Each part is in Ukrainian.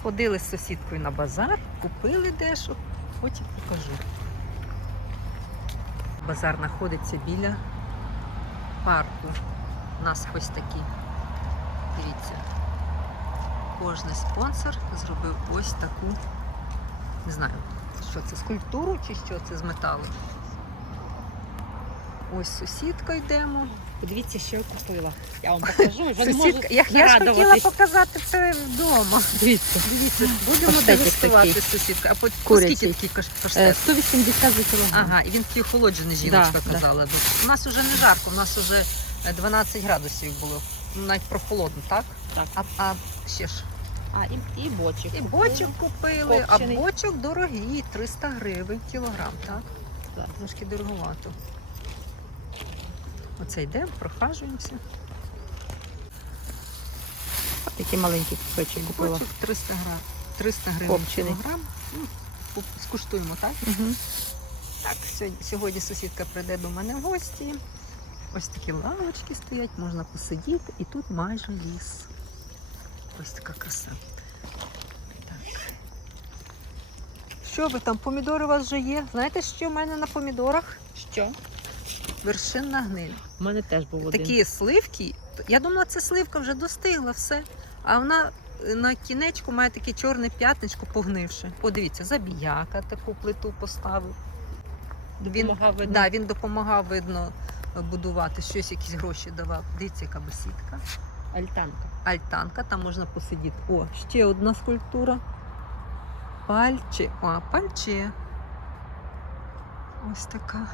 Сходили з сусідкою на базар, купили дещо, потім покажу. Базар знаходиться біля парку. У нас ось такі. Дивіться. Кожний спонсор зробив ось таку, не знаю, що це, скульптуру чи що це з металу. Ось сусідка йдемо. Подивіться, що я купила. Я вам покажу, не Сусідка, я, я ж хотіла нарадуватись. показати це вдома. Дивіться. Дивіться, будемо Паштетик дегустувати такий. сусідка. А по, по Курячий. скільки такий Е, паштет? 180 за кілограм. Ага, і він такий охолоджений, жіночка Да, да. казала. У нас вже не жарко, у нас вже 12 градусів було. Навіть прохолодно, так? Так. А, а ще ж. А, і, і бочок. І бочок купили, а Копчений. бочок дорогий, 300 гривень кілограм, так? Так. Трошки дороговато. Оце йдемо, прохажуємося. Такий маленький кусочок купила. Бочок 300 грам. 300 гривень Копчений. кілограм. Ну, скуштуємо, так? Угу. Так, сьогодні, сьогодні сусідка прийде до мене в гості. Ось такі лавочки стоять, можна посидіти, і тут майже ліс. Ось така краса. Так. Що ви там? Помідори у вас вже є? Знаєте, що в мене на помідорах? Що? Вершинна гниль. У мене теж був один. Такі сливки. Я думала, це сливка вже достигла все. А вона е, на кінечку має таке чорне п'ятничко погнивше. Подивіться, забіяка таку плиту поставив. Він, Допомагав, видно. да, він допомагав, видно, будувати, щось якісь гроші давав. Дивіться, яка бесідка. Альтанка. Альтанка, там можна посидіти. О, ще одна скульптура. Пальче. О, пальче. Ось така.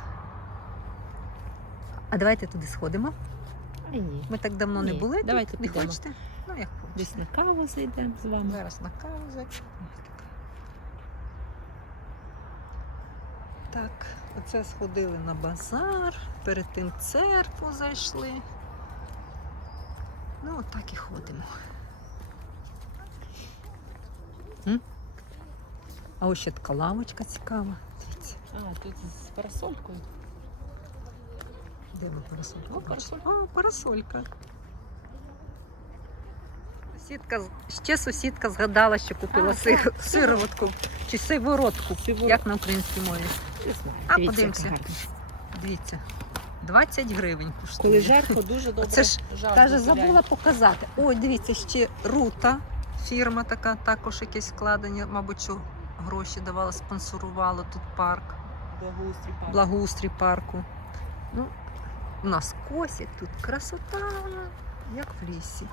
А давайте туди сходимо. А ні. Ми так давно не Ні, були. тут. давайте не хочете? Ну, як Десь на каву зайдемо з вами. Зараз на каву зайдемо. Так, оце сходили на базар, перед тим церкву зайшли. Ну, отак і ходимо. М? А ось ще така лавочка цікава. Дивіться, А, тут з парасолькою. Де ми парасольку? О, бачимо? А, парасолька. Сусідка, ще сусідка згадала, що купила А, сир, сироватку чи сиворотку. Сиворотку. Як на українській мові? Не знаю. А, Дивіться, подивимося. Дивіться, 20 гривень коштує. Коли жарко, дуже добре. Оце ж жар Каже, дозволяє. забула показати. Ой, дивіться, ще рута. Фірма така, також якесь вкладення, мабуть, що гроші давала, спонсорувала тут парк, Благоустрій парк. благоустрій парку. Ну, у нас косять, тут красота, як в лісі.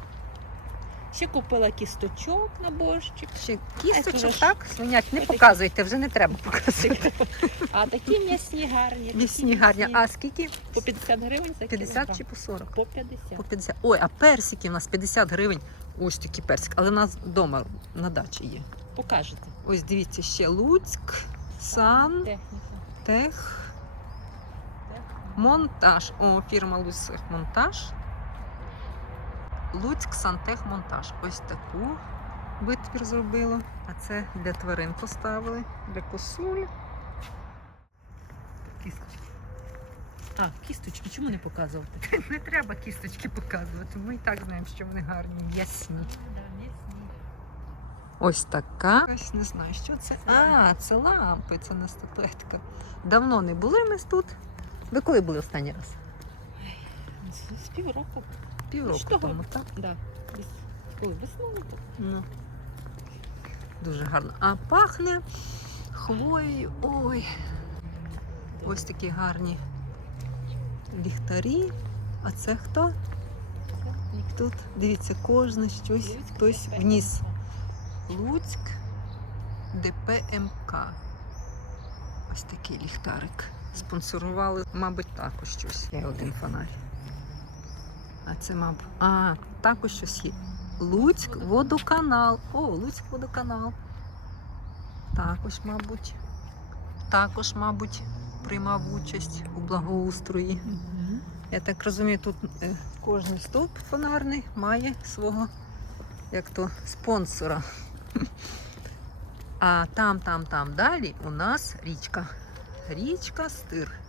Ще купила кісточок на борщик. Ще кісточок, так? Свинять, не Отакі. показуйте, вже не треба показувати. А такі м'ясні гарні. такі Місні гарні. А скільки? По 50 гривень за 50 кілограм. чи по 40? По 50. По 50. Ой, а персики у нас 50 гривень. Ось такі персики. Але у нас вдома на дачі є. Покажете. Ось дивіться, ще Луцьк, Сан, Техніка. Тех, Монтаж. О, фірма Луцьк Монтаж. Луцьк Сантех Монтаж. Ось таку витвір зробила. А це для тварин поставили, для косуль. Кісточки. А, кісточки, чому не показувати? Не треба кісточки показувати. Ми і так знаємо, що вони гарні, ясні. Ось така. Ось не знаю, що це. А, це лампи, це не статуетка. Давно не були ми тут. Ви коли були останній раз? З, півроку. Півроку Що? тому, так? Да. Коли весною. то Ну. Дуже гарно. А пахне хвоєю. Ой. Ось такі гарні ліхтарі. А це хто? Тут, дивіться, кожне щось Луцьк хтось ДП. вніс. Луцьк ДПМК. Ось такий ліхтарик. Спонсорували, мабуть, також щось. Є один фонарь. А це, мабуть. А, також щось є. Луцьк водоканал. О, Луцьк водоканал. Також, мабуть. Також, мабуть, приймав участь у благоустрої. Я так розумію, тут е, кожен стовп фонарний має свого як то спонсора. А там, там, там далі у нас річка. Річка Стир.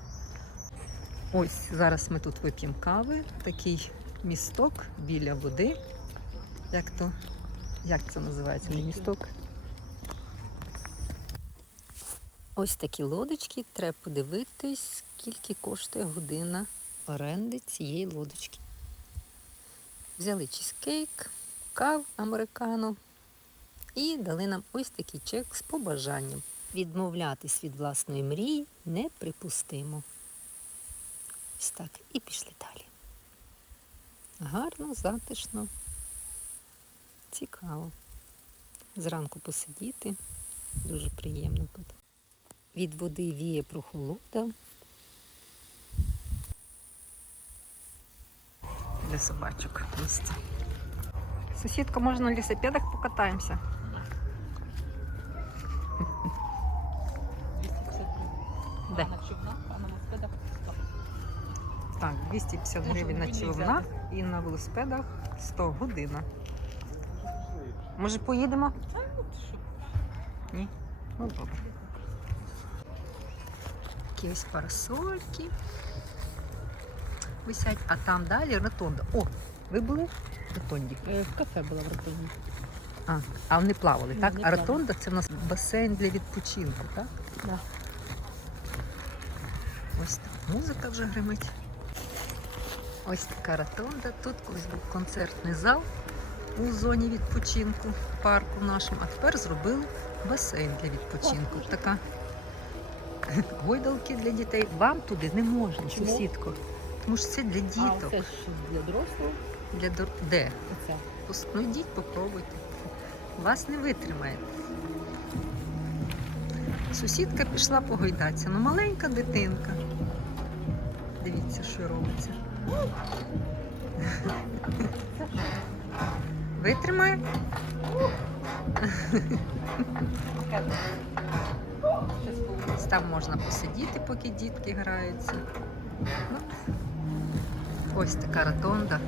Ось зараз ми тут вип'ємо кави. Такий місток біля води. Як то Як це називається? Не місток? Ось такі лодочки. Треба подивитись, скільки коштує година оренди цієї лодочки. Взяли чизкейк, кав американо і дали нам ось такий чек з побажанням. Відмовлятись від власної мрії неприпустимо. Ось так. І пішли далі. Гарно, затишно, цікаво. Зранку посидіти. Дуже приємно тут. Від води віє прохолода. Для собачок місце. Сусідка, може на лісопедах покатаємося? 250 гривень. Де? На човнах, а на велосипедах 100. Так, 250 гривень на човнах і на велосипедах 100 година. Може поїдемо? Ну? Ні? Ну добре. Такі ось парасольки. Висять, а там далі ротонда. О, ви були в ротонді? Е, В кафе була в Ротоні. А, а вони плавали, так? А ротонда це в нас басейн для відпочинку, так? Да. Ось так. Музика вже гримить. Ось така ротонда. Тут колись був концертний зал у зоні відпочинку парку нашому, а тепер зробили басейн для відпочинку. Така гойдалки для дітей. Вам туди не можна, Чому? сусідко. Тому що це для А діток. це для дорослого. Для дор... Де? Оце. Ну йдіть, попробуйте. Вас не витримає. Сусідка пішла погойдатися. Ну, маленька дитинка. Дивіться, що робиться. Витримає? Там можна посидіти, поки дітки граються. Ну, ось така ротонда.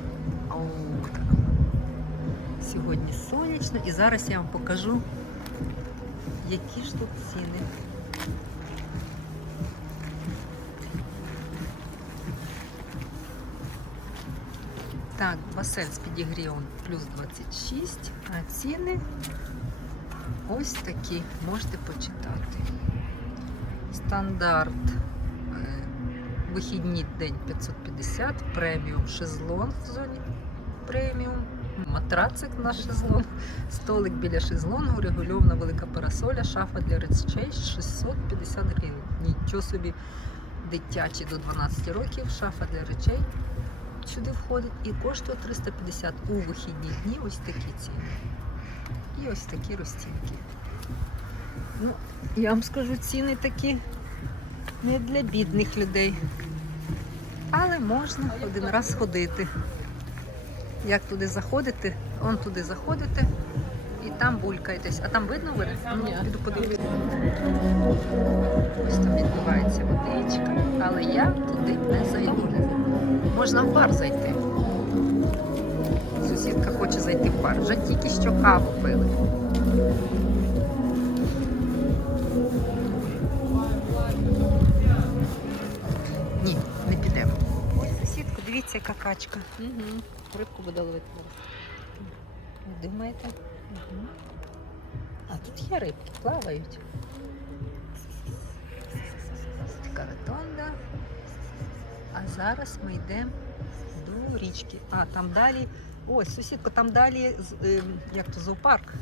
Сьогодні сонячно і зараз я вам покажу, які ж тут ціни. Так, з підігрівом плюс 26, а ціни ось такі, можете почитати. Стандарт е, вихідний день 550, преміум шезлонг в зоні преміум, матрацик на шезлонг, столик біля шезлонгу, регульована велика парасоля, шафа для речей 650 гривень. Нічого собі дитячі до 12 років, шафа для речей сюди входить і коштує 350 у вихідні дні ось такі ціни. І ось такі розцінки. Ну, я вам скажу, ціни такі не для бідних людей. Але можна один раз ходити. Як туди заходити, он туди заходите і там булькаєтесь. А там видно ви? Ну, піду подивлюся. Ось там відбувається водичка, але я туди не зайду. Можна в бар зайти. Сусідка хоче зайти в бар. Вже тільки що каву пили. Ні, не підемо. Ой, сусідку, дивіться, яка качка. Угу. Рибку буде ловити. Ви Думаєте? А тут є рибки, плавають. Така ротонда. А зараз ми йдемо до річки. А там далі. Ось, сусідко, там далі ем, як то зоопарк.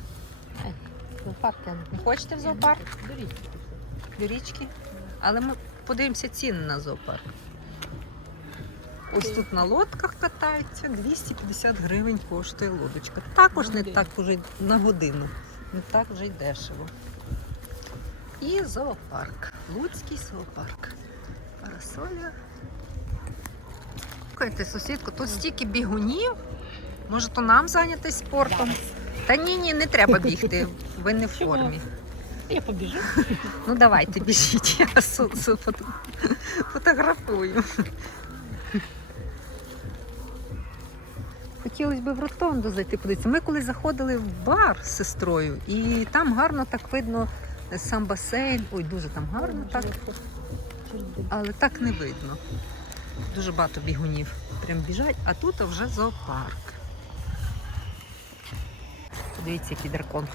Зоопарк. Не хочете в зоопарк? До річки. До річки? Але ми подивимося ціни на зоопарк. Ось тут на лодках катаються, 250 гривень коштує лодочка. Також не так уже на годину, не так вже й дешево. І зоопарк. Луцький зоопарк. Парасоля. Слухайте, сусідко, тут стільки бігунів. Може, то нам зайнятися спортом? Та ні, ні, не треба бігти. Ви не в формі. Я побіжу. Ну давайте біжіть, я фотографую. Хотілося б в ротонду зайти подивитися. Ми коли заходили в бар з сестрою, і там гарно так видно сам басейн. Ой, дуже там гарно так, але так не видно. Дуже багато бігунів прям біжать, а тут вже зоопарк. Дивіться, який дракон.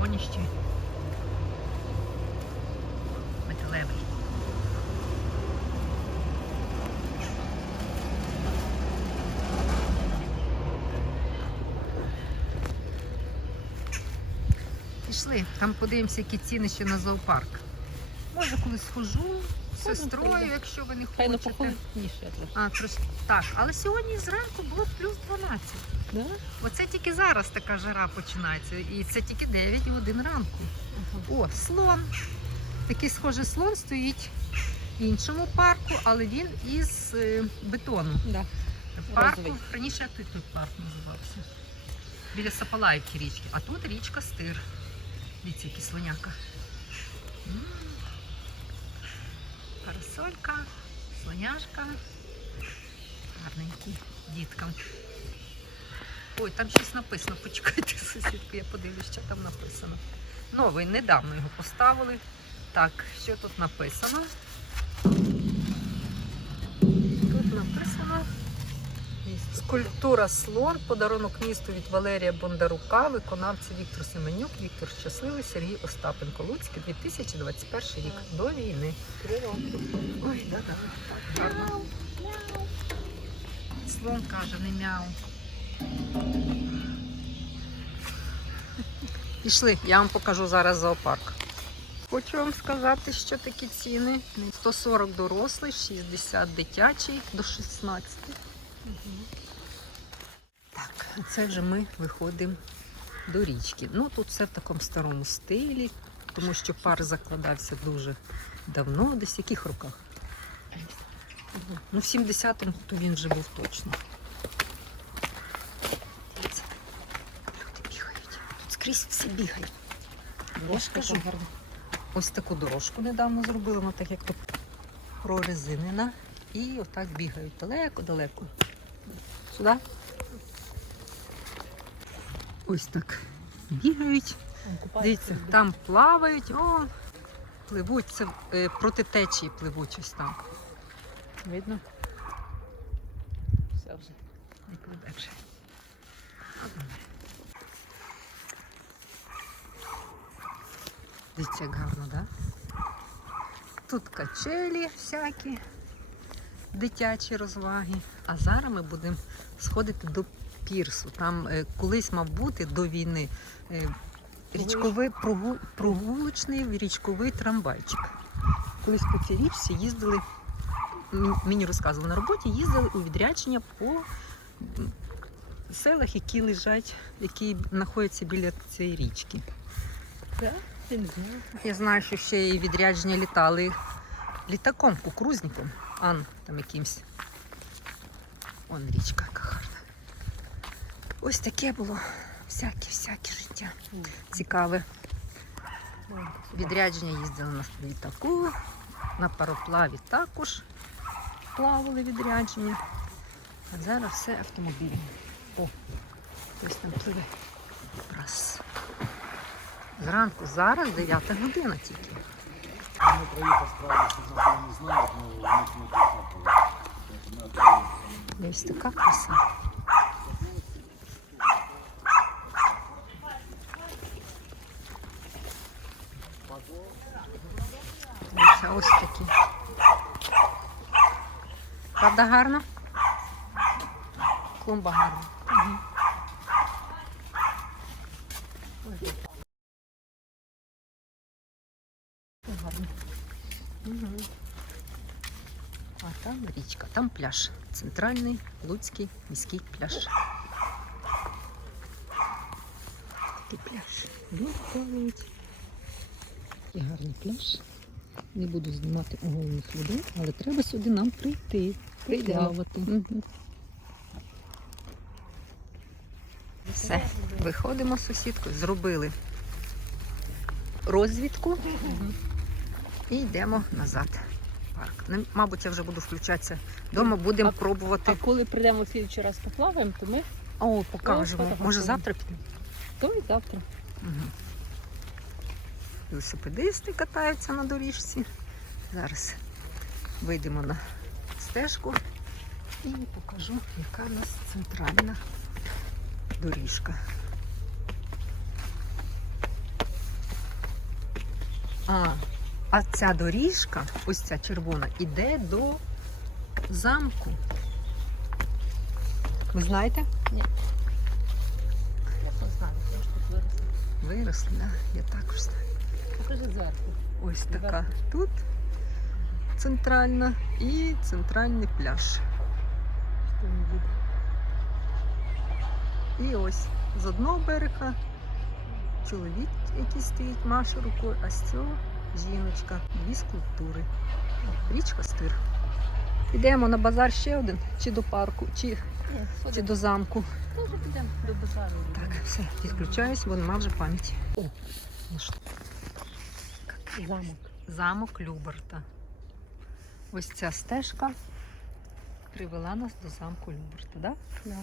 Вони іще. Пішли, там подивимося, які ціни ще на зоопарк. Може, коли схожу з сестрою, якщо ви не Хай не хочете. похолодніше трошки. А, трошки. Так, але сьогодні зранку було плюс 12. Да? Оце тільки зараз така жара починається. І це тільки 9 годин ранку. О, слон. Такий схожий слон стоїть в іншому парку, але він із е, бетону. Да. Парку Розовий. раніше тут, тут парк називався. Біля Сапалаївки річки. А тут річка Стир. Дивіться, кислоняка. слоняка. Парасолька, слоняшка. Гарненький діткам. Ой, там щось написано. Почекайте, сусідку, я подивлюсь, що там написано. Новий, недавно його поставили. Так, що тут написано? Скульптура слон, подарунок місту від Валерія Бондарука, виконавці Віктор Семенюк, Віктор Щасливий, Сергій Остапенко, Луцький, 2021 рік до війни. Ой, да-да. Слон каже, не мяу. Пішли, я вам покажу зараз зоопарк. Хочу вам сказати, що такі ціни. 140 дорослий, 60 дитячий до 16. Так, а це вже ми виходимо до річки. Ну тут все в такому старому стилі, тому що пар закладався дуже давно, десь в яких роках? Ну, в 70-му то він вже був точно. Дивіться, Люди бігають. Тут скрізь всі бігають. Я ж кажу, ось таку дорожку недавно зробили, ну так як то прорезинена. І отак бігають далеко-далеко. Сюди. Ось так бігають. Дивіться, там плавають, о, пливуть, це е, проти течії пливуть ось там. Видно? Все вже. Не пливе вже. Дивіться, як гарно, так? Да? Тут качелі всякі, дитячі розваги. А зараз ми будемо сходити до пірсу. Там е, колись мав бути до війни е, річковий прогу- прогулочний річковий трамвайчик. Колись по цій річці їздили, мені розказували на роботі, їздили у відрядження по селах, які лежать, які знаходяться біля цієї річки. Я знаю. Що ще і відрядження літали літаком, кукурузником. Ан там якимсь. Вон річка. Ось таке було всяке-всяке життя. Цікаве. Відрядження їздили на літаку, на пароплаві також плавали відрядження. А зараз все автомобільне. О, хтось там пливе. Раз. Зранку, зараз 9 година тільки. Ми проїхав справді, що знакомі не знають, але вони не знали. Ось така краса. Дивіться, ось такі. Правда гарно? Клумба гарна. Угу. А там річка, там пляж. Центральний Луцький міський пляж. Такий пляж. Плавають. Такий гарний пляж. Не буду знімати оголених людей, але треба сюди нам прийти. Плавати. Мгм. Все, виходимо з сусідкою, зробили розвідку і йдемо назад. в Парк. Мабуть, я вже буду включатися вдома, будемо А- пробувати. А коли прийдемо в слідчий раз поплаваємо, то ми О, покажемо. Може завтра підемо? то і завтра. Угу. Велосипедисти катаються на доріжці. Зараз вийдемо на стежку І покажу, яка в нас центральна доріжка. А, а ця доріжка, ось ця червона, іде до замку. Ви знаєте? Ні. Я то знаю, я ж тут виросла. Виросли, да? я також знаю. Ось така тут центральна і центральний пляж. І ось з одного берега чоловік, який стоїть, маше рукою, а з цього жіночка. Дві скульптури. Річка стир. Йдемо на базар ще один, чи до парку, чи, Ні, чи до замку. Тоже підемо до базару. Так, все, відключаюсь, бо нема вже пам'яті. О, знайшла. Замок. замок Люберта. Ось ця стежка привела нас до замку Люберта, да? Да.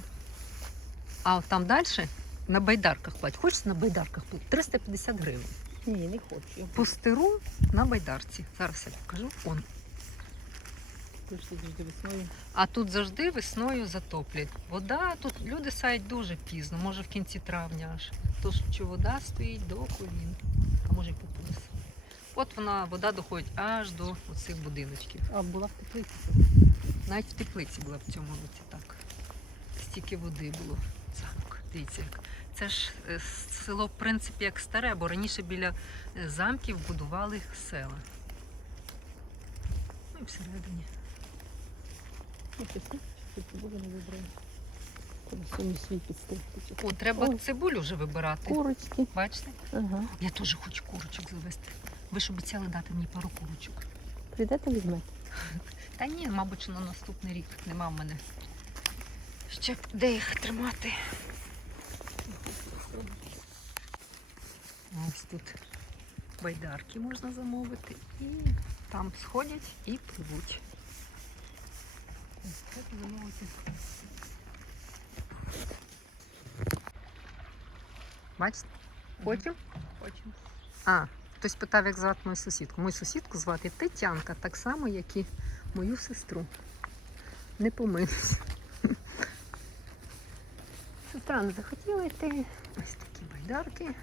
А от там далі на байдарках платять. Хочеш на байдарках платять? 350 гривень. Ні, не хочу. По стиру на байдарці. Зараз я покажу. Он. А тут завжди весною затоплять. Вода тут люди сають дуже пізно, може в кінці травня аж. Тож що вода стоїть до колін, а може й по пояс. От вона, вода доходить аж до оцих будиночків. А була в теплиці. Навіть в теплиці була в цьому році так. Стільки води було. Замок. Дивіться, як. Це ж е, село, в принципі, як старе, бо раніше біля е, замків будували села. Ну і всередині. Не, щось не вибрали. Треба сумі свій підстригти. чи О, треба О. цибулю вже вибирати. Курочки. Бачите? Ага. Я теж хочу курочок завести. Ви ж обіцяли дати мені пару курочок. Прийдете візьмете? Та ні, мабуть, що на наступний рік нема в мене. Ще де їх тримати. Ось тут байдарки можна замовити. І там сходять і пливуть. Ось так замовити. Бачите? Потім? Хочемо. А, хтось питав, як звати мою сусідку. Мою сусідку звати Тетянка, так само, як і мою сестру. Не помились. Сестра не захотіла йти. Ось такі байдарки.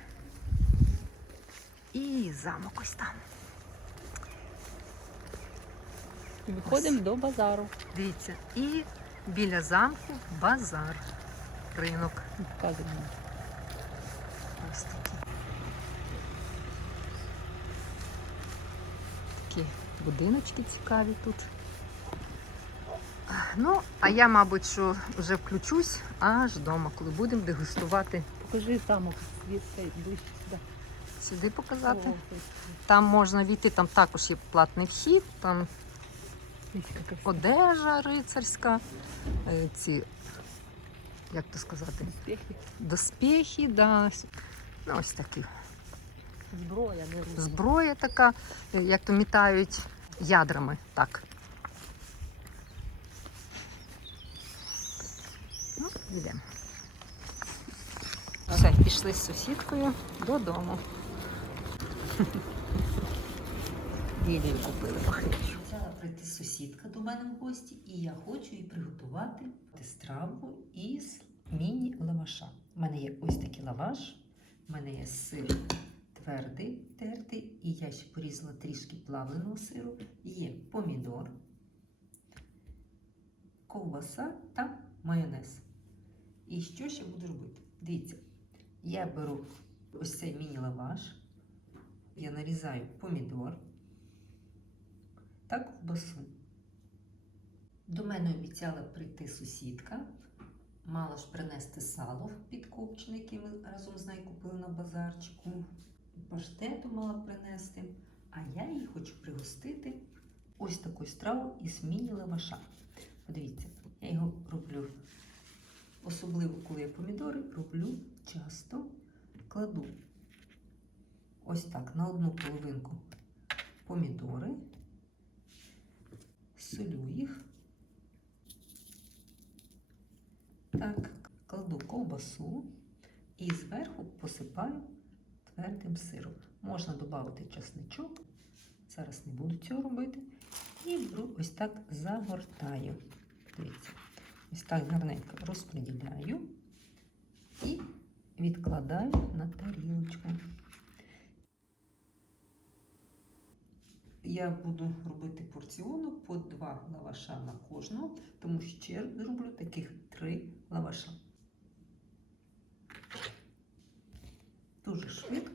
І замок ось там. І виходимо до базару. Дивіться, і біля замку базар. Ринок. Показуємо. Ось такі. Такі будиночки цікаві тут. Ну, а я, мабуть, що вже включусь аж вдома, коли будемо дегустувати. Покажи замок світ ближче сюди. Сюди показати. Там можна війти, там також є платний вхід, там одежа рицарська, е, ці, як то сказати, доспіхи, да. Ну, ось такі. Зброя. Зброя така, е, як то мітають ядрами. Так. Ну, йдемо. Все, пішли з сусідкою додому. Лілію купили пахнючу. Хотіла прийти сусідка до мене в гості, і я хочу їй приготувати страву із міні-лаваша. У мене є ось такий лаваш, у мене є сир твердий, тертий, і я ще порізала трішки плавленого сиру, є помідор, ковбаса та майонез. І що ще буду робити? Дивіться, я беру ось цей міні-лаваш, я нарізаю помідор та ковбасу. До мене обіцяла прийти сусідка. Мала ж принести сало підкопчене, яке ми разом з нею купили на базарчику. Паштету мала принести. А я її хочу пригостити ось такою стравою із міні-лаваша. Подивіться, я його роблю, особливо коли я помідори, роблю часто, кладу ось так на одну половинку помідори солю їх. Так, кладу ковбасу і зверху посипаю твердим сиром. Можна додати чесничок. Зараз не буду цього робити. І ось так загортаю. Дивіться. ось так гарненько розподіляю і відкладаю на тарілочку. Я буду робити порціону по два лаваша на кожного, тому ще зроблю таких три лаваша. Дуже швидко.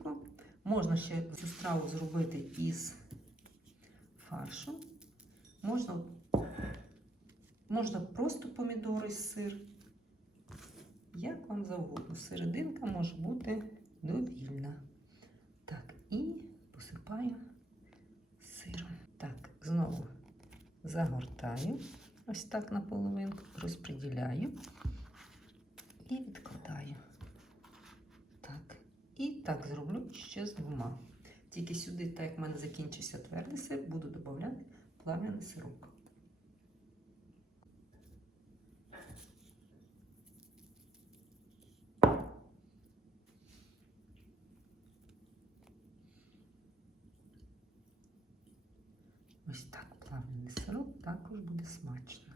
Можна ще цю страву зробити із фаршу. Можна, можна просто помідори і сир. Як вам завгодно. Серединка може бути довільна. Так, і посипаю сиром. Так, знову загортаю ось так на половинку, розподіляю і відкладаю. І так зроблю ще з двома. Тільки сюди, так як в мене закінчився твердий сир, буду додавати плавляний сирок. Ось так плавлений сирок також буде смачно.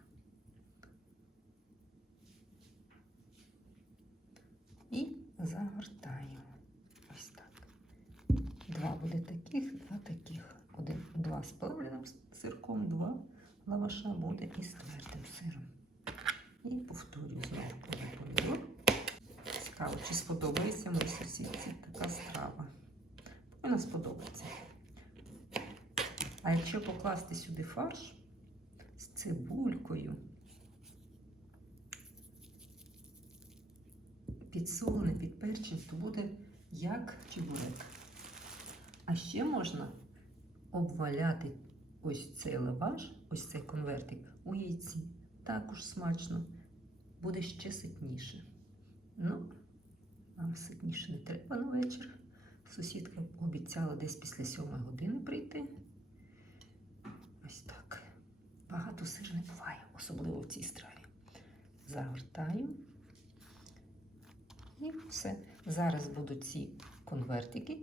І загортаю. Ось так. Два буде таких, два таких. Один, два з плавленим сирком, два лаваша буде із твердим сиром. І повторюю знову помідор. Цікаво, чи сподобається моїй сусідці така страва. Вона сподобається. А якщо покласти сюди фарш з цибулькою, підсолений, підперчений, то буде як чебурек. А ще можна обваляти ось цей лаваш, ось цей конвертик у яйці. Також смачно, буде ще ситніше. Ну, нам ситніше не треба на вечір. Сусідка обіцяла десь після сьомої години прийти. Ось так. Багато сиру не буває, особливо в цій страві. Загортаю. І все. Зараз буду ці конвертики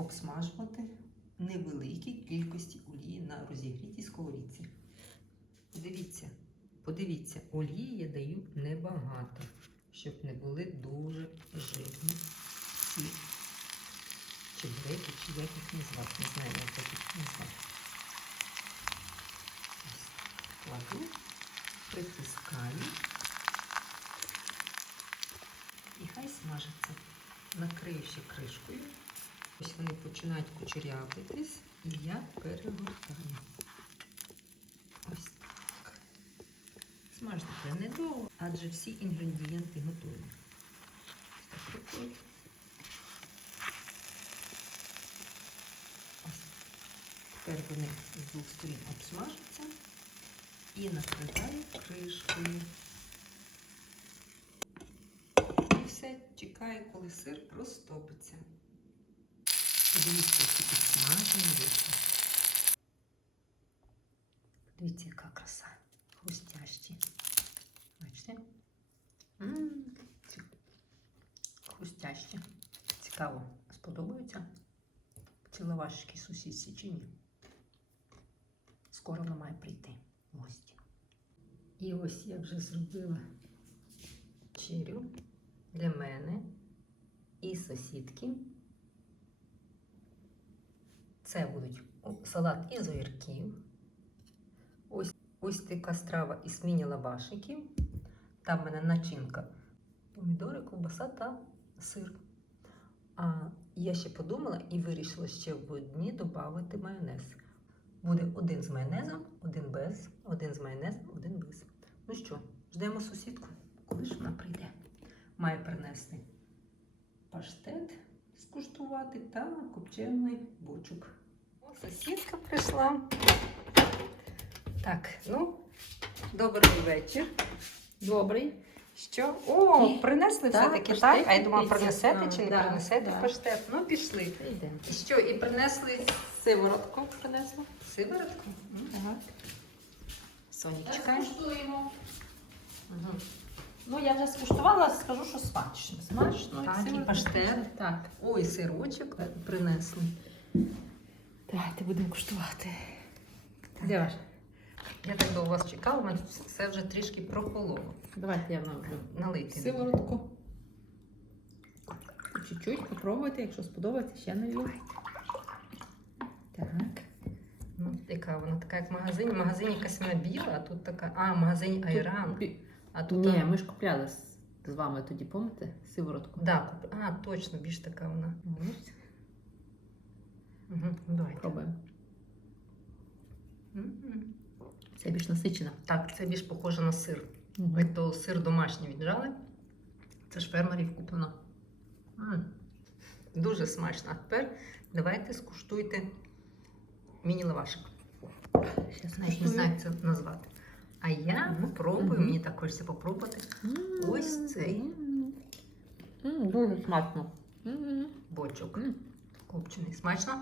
обсмажувати невеликій кількості олії на розігрітій сковорідці. Подивіться, подивіться, олії я даю небагато, щоб не були дуже жирні ці чебуреки, чи як їх назвати, не знаю, як їх назвати. Кладу, притискаю. І хай смажиться. Накрию ще кришкою. Ось вони починають кучерявитись, і я перегортаю. Ось так. Смажити недовго, адже всі інгредієнти готові. Ось так рукою. Тепер вони з двох сторін обсмажаться і накриваю кришкою. І все, чекаю, коли сир розтопиться. Подивіться, які підсмажені вийшли. Дивіться, яка краса. Хрустящі. Бачите? М, ці- Хрустящі. Цікаво, сподобаються ці лавашки сусідці чи ні? Скоро вона має прийти в гості. І ось я вже зробила вечерю для мене і сусідки. Це будуть салат із огірків. Ось, ось така страва із міні-лавашиків. Там в мене начинка. Помідори, ковбаса та сир. А я ще подумала і вирішила ще в одні додати майонез. Буде один з майонезом, один без, один з майонезом, один без. Ну що, ждемо сусідку, коли ж вона прийде. Має принести паштет скуштувати та копчений бочок. Сусідка прийшла. Так, ну, добрий вечір. Добрий. Що? О, принесли Так, все-таки, паштет так? А я думала, принесете чи не Да, принесете да. паштет. Ну, пішли. Йдемо. І що, і принесли сиворотку? Принесли? Сиворотку? Ага. Сонечка. Скуштуємо. Угу. Ну, я вже скуштувала, скажу, що смачно. Смачно. Так, і паштет. Так. Ой, сирочок принесли. Давайте будемо куштувати. Де ваш? Я так довго вас чекала, у мене все вже трішки прохололо. Давайте я наведу Налийте. сиворотку. Чуть-чуть попробуйте, якщо сподобається, ще налью. Так. Ну, яка вона така, як в магазині. В магазині якась вона біла, а тут така. А, в магазині Айран. А тут. Ні, ми ж купляли з, з вами тоді, пам'ятаєте? Сиворотку. Да, куп... А, точно, більш така вона. Ось, Угу, давайте. Пробуємо. М-м. Це більш насичена. Так, це більш похоже на сир. Мгм. Як то сир домашній віджали. Це ж фермерів куплено. М, Дуже смачно. А тепер давайте скуштуйте міні-лавашик. Навіть не знаю, як це назвати. А я Мгм. мені так хочеться попробувати Ось цей. Дуже смачно. Бочок м, копчений. Смачно?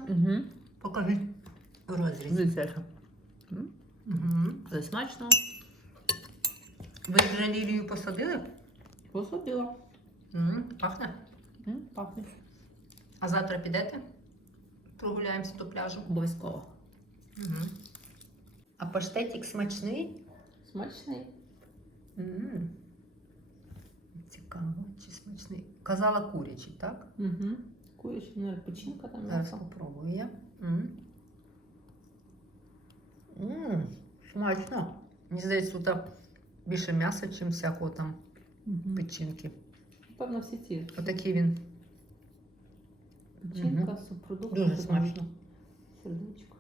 у розрізі. Звичайно. М, Угу. Це смачно. Ви вже лілію посадили? Посадила. М, Пахне. М, Пахне. А завтра підете? Прогуляємося до пляжу. Обов'язково. Угу. А паштетик смачний? Смачний. м Цікаво, чи смачний. Казала курячий, так? Угу. Куряча, ну, печінка там. Зараз м'ясо. попробую я. М. М, Смачно. Мені здається, тут більше м'яса, ніж всякого там Мгм. печінки. Певно, всі ці. Отакий він. Печінка, субпродукти. Дуже смачно. Сердечко.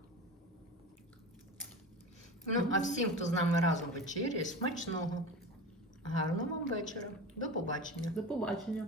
Ну, а всім, хто з нами разом вечеряє, смачного. Гарного вам вечора. До побачення. До побачення.